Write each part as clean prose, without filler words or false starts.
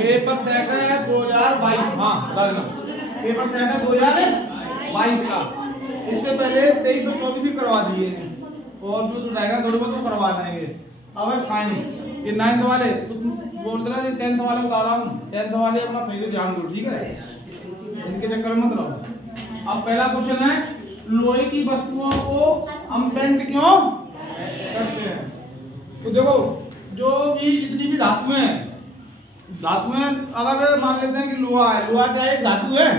Paper set है 2022। हाँ बता देना, पेपर सेट है 2022 का। इससे पहले 23 और 24 भी करवा दिए हैं, और जो रहेगा थोड़ी बहुत तो करवा देंगे। अब है साइंस, ये 9th वाले बोलते ना, 10th वाले बता रहा हूँ। 10th वाले अपना सही से ध्यान दो, ठीक है, इनके चक्कर मत रहो। अब पहला क्वेश्चन है, लोहे की वस्तुओं को हम पेंट क्यों करते हैं? तो देखो, जो भी जितनी भी धातुएं हैं, अगर मान लेते हैं कि लोहा है, लोहा क्या है? धातु है।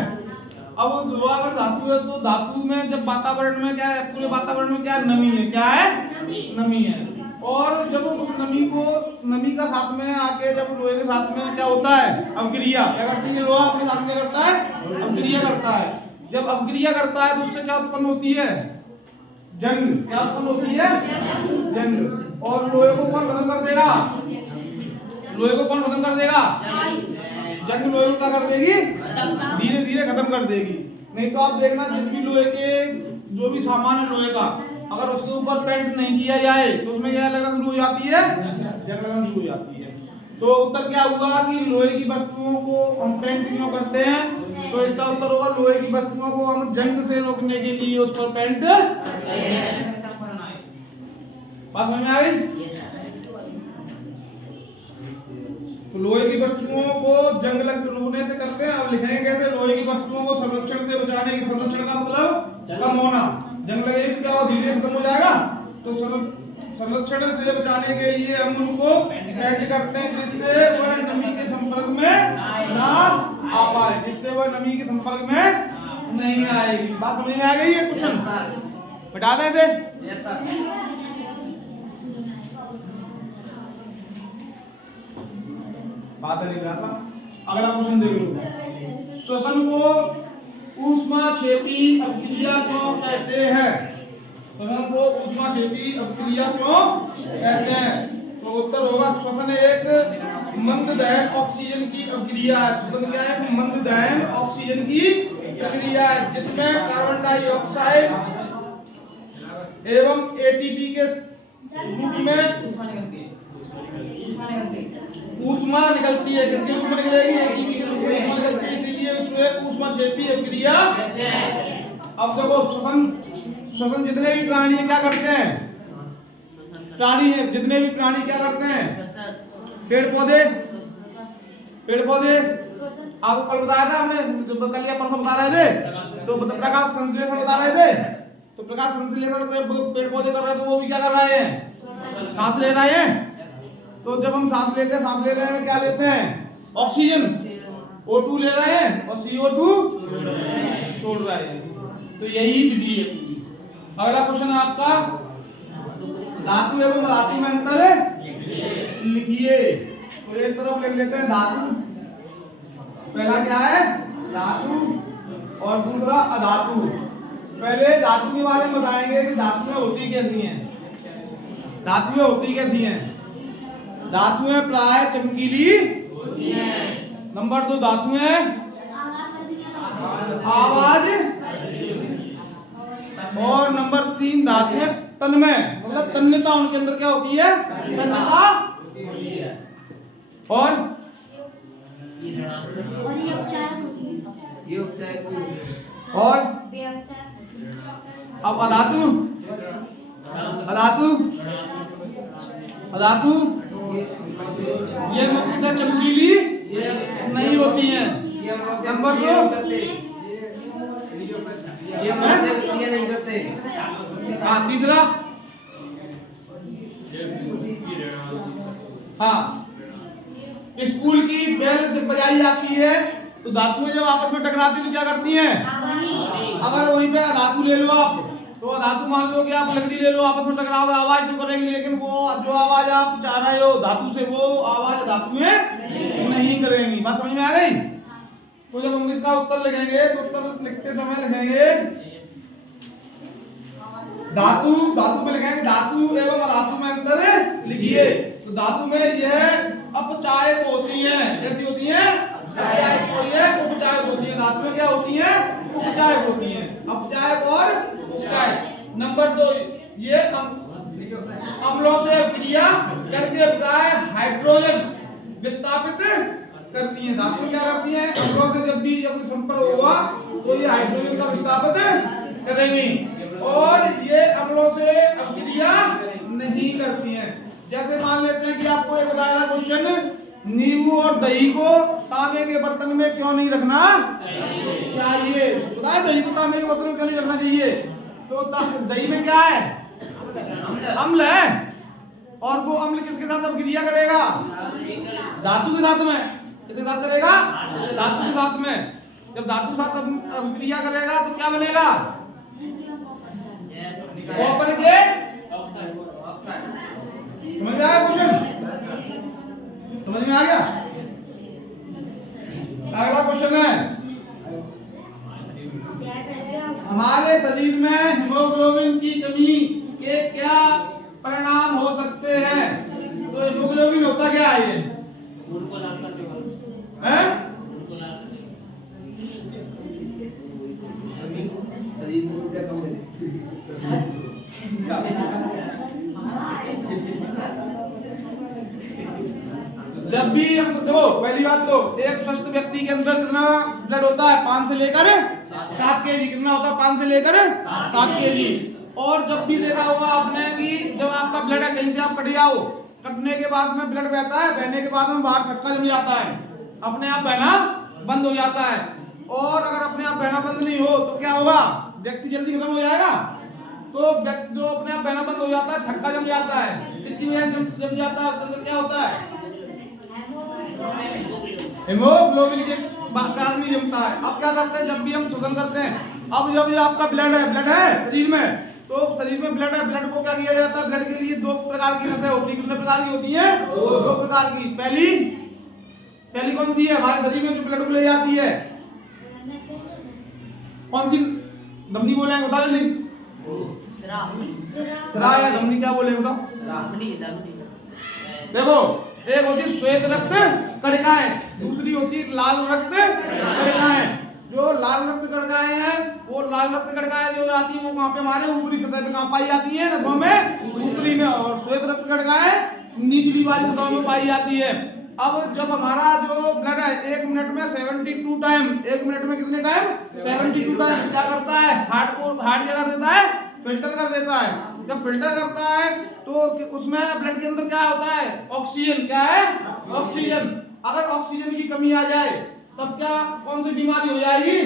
अब लोहा अगर धातु है तो धातु में जब वातावरण में क्या है, पूरे वातावरण में क्या नमी है? क्या है? नमी है। और जब उस नमी का साथ में आके जब लोहे के साथ में क्या होता है? अवक्रिया क्या करती है? लोहा अपने साथ में करता है, अवक्रिया करता है। जब अवक्रिया करता है तो उससे क्या उत्पन्न होती है? जंग। क्या उत्पन्न होती है? जंग। और लोहे को कौन खत्म कर देगा? लोहे को कौन खत्म कर देगा? जंग लोहे को क्या कर देगी? धीरे धीरे खत्म कर देगी। नहीं तो आप देखना, जिस भी लोहे के जो भी सामान है लोहे का, अगर उसके ऊपर पेंट नहीं किया जाए तो उसमें क्या लगना शुरू हो जाती है? जंग लगना शुरू हो जाती है। तो उत्तर क्या हुआ कि लोहे की वस्तुओं को हम पेंट क्यों करते हैं? तो इसका उत्तर होगा, लोहे की वस्तुओं को हम जंग से रोकने के लिए उस पर पेंट। बात समझ में आ गई? तो लोहे की वस्तुओं को जंग रोकने से करते हैं। अब लिखेंगे कैसे? लोहे की वस्तुओं को संरक्षण से बचाने की, संरक्षण का मतलब कम होना, जंग लगेगी तो क्या हो? धीरे खत्म हो जाएगा। तो संरक्षण से बचाने के लिए हम उनको पेंट करते हैं, जिससे वह नमी के संपर्क में ना आ पाए, जिससे वह नमी के संपर्क में नहीं आएगी। बात समझ में आ गई? ये क्वेश्चन बता दें इसे। बात लिख रहा था। अगला क्वेश्चन देख लो, श्वसन को ऊष्माक्षेपी अभिक्रिया क्यों कहते हैं? श्वसन को ऊष्माक्षेपी अभिक्रिया क्यों कहते हैं? तो उत्तर होगा, श्वसन एक मंद दहन ऑक्सीजन की अभिक्रिया है। श्वसन क्या है? मंद दहन ऑक्सीजन की प्रक्रिया है, जिसमें कार्बन डाइऑक्साइड एवं एटीपी के रूप में ऊष्मा निकलती है। किसके रूप में निकलेगी? एटीपी के रूप में ऊष्मा निकलती है, इसीलिए उसमें ऊष्माक्षेपी अभिक्रिया। अब देखो, श्वसन जितने भी प्राणी क्या करते हैं? प्राणी है, जितने भी प्राणी क्या करते हैं? पेड़ पौधे आपको कल बताया था हमने, कल या परसों बता रहे थे, तो प्रकाश संश्लेषण बता रहे थे। तो प्रकाश संश्लेषण पेड़ पौधे कर रहे हैं, तो वो भी क्या कर रहे हैं? सांस ले रहे हैं। तो जब हम सांस लेते हैं, सांस ले रहे हैं क्या लेते हैं? ऑक्सीजन, O2 ले रहे हैं और CO2 छोड़ रहे हैं। तो यही विधि है। अगला क्वेश्चन है आपका, धातु एवं धातु में अंतर लिखिए। तो एक तरफ लिख लेते हैं धातु, पहला क्या है? धातु, और दूसरा अधातु। पहले धातु के बारे में बताएंगे कि धातुएं होती कैसी हैं। धातुएं होती कैसी हैं? धातुएं प्राय चमकीली होती हैं। नंबर 2, धातुएं आवाज, और नंबर 3, धातुएं तन्मय, मतलब तन्यता उनके अंदर क्या होती है? तन्यता। और और अब अधातु, ये मुख्यतः चमकीली नहीं होती हैं। नंबर 2, हाँ तीसरा, हाँ स्कूल की बेल जब बजाई जाती है तो धातुएं जब आपस में टकराती तो क्या करती हैं? अगर वहीं पे धातु ले लो आप, तो धातु मान लो कि आप लकड़ी ले लो, आपस में टकराओगे, आवाज तो करेगी, लेकिन वो जो आवाज आप चाह रहे हो धातु से, वो आवाज धातुएं नहीं करेंगी। बात समझ में आ गई? तो जब हम इसका उत्तर लिखेंगे तो उत्तर लिखते समय लिखेंगे धातु, धातु में लिखेंगे धातु एवं अधातु में अंतर लिखिए। तो धातु में यह अपचायक होती हैं। कैसी होती हैं? अपचायक होती है। धातुएं क्या होती हैं? उपचायक होती हैं। अपचायक और उपचायक। नंबर 2, ये अम्लों से अभिक्रिया करके क्या है हाइड्रोजन विस्थापित करती हैं। धातु क्या करती हैं, अम्लों से जब संपर्क होगा तो ये हाइड्रोजन का विस्थापित करेंगी और ये अम्लों से अभिक्रिया नहीं करती हैं। जैसे मान लेते हैं कि आपको एक बताया क्वेश्चन, नींबू और दही को तांबे के बर्तन में क्यों नहीं रखना चाहिए, बताया दही को तांबे के बर्तन में क्यों नहीं रखना चाहिए। तो दही में क्या है, अम्ल है, और वो अम्ल किसके साथ अभिक्रिया करेगा, धातु के साथ में। किसके साथ करेगा, धातु के साथ में। जब धातु के साथ अभिक्रिया करेगा तो क्या बनेगा, कॉपर के ऑक्साइड। समझ में आया क्वेश्चन, समझ में आ गया। अगला क्वेश्चन है, हमारे शरीर में हीमोग्लोबिन की कमी के क्या परिणाम हो सकते हैं। तो हीमोग्लोबिन होता क्या है ये, हैं? जब भी हम देखो, पहली बात तो एक स्वस्थ व्यक्ति के अंदर कितना ब्लड होता है, 5 से लेकर 7 केजी। कितना होता है, 5 से लेकर 7 केजी। और जब भी देखा होगा आपने कि जब आपका ब्लड है, कहीं से आप कट जाओ, कटने के बाद में ब्लड बहता है, बहने के बाद में बाहर थक्का जम जाता है, अपने आप बहना बंद हो जाता है। और अगर अपने आप बहना बंद नहीं हो तो क्या होगा, व्यक्ति जल्दी खत्म हो जाएगा। तो जो अपने आप बहना बंद हो जाता है, थक्का जम जाता है, इसकी वजह से जम जाता है, उसके अंदर क्या होता है, हीमोग्लोबिन के कारण नहीं जमता है। अब क्या करते हैं, जब भी हम शोषण करते हैं, अब जब ये आपका ब्लड है शरीर में, तो शरीर में ब्लड है, ब्लड को क्या किया जाता है, ब्लड के लिए 2 प्रकार की नसें होती है। कितने प्रकार की होती है, 2 प्रकार की। पहली कौन सी है, हमारे शरीर में जो ब्लड को ले जाती है, कौन सी, धमनी बोलेंगे, बता जल्दी, सिरा या धमनी, क्या बोले बताओ। देखो, एक होती है श्वेत रक्त कणिकाएं, दूसरी होती है लाल रक्त कणिकाएं। जो लाल रक्त कणिकाएं हैं, वो लाल रक्त कणिकाएं जो आती है वो कहाँ पे, हमारे ऊपरी सतह पे कहाँ पाई जाती है, नसों में, ऊपरी में। और श्वेत रक्त कणिकाएं निचली वाली सतह में पाई जाती है। अब जब हमारा जो ब्लड है 1 मिनट में 72 टाइम, 1 मिनट में कितने टाइम, 72 टाइम क्या करता है, हार्ट क्या कर देता है, फिल्टर कर देता है। जब फिल्टर करता है तो उसमें ब्लड के अंदर क्या होता है, ऑक्सीजन। क्या है, ऑक्सीजन। अगर ऑक्सीजन की कमी आ जाए तब क्या, कौन सी बीमारी हो जाएगी,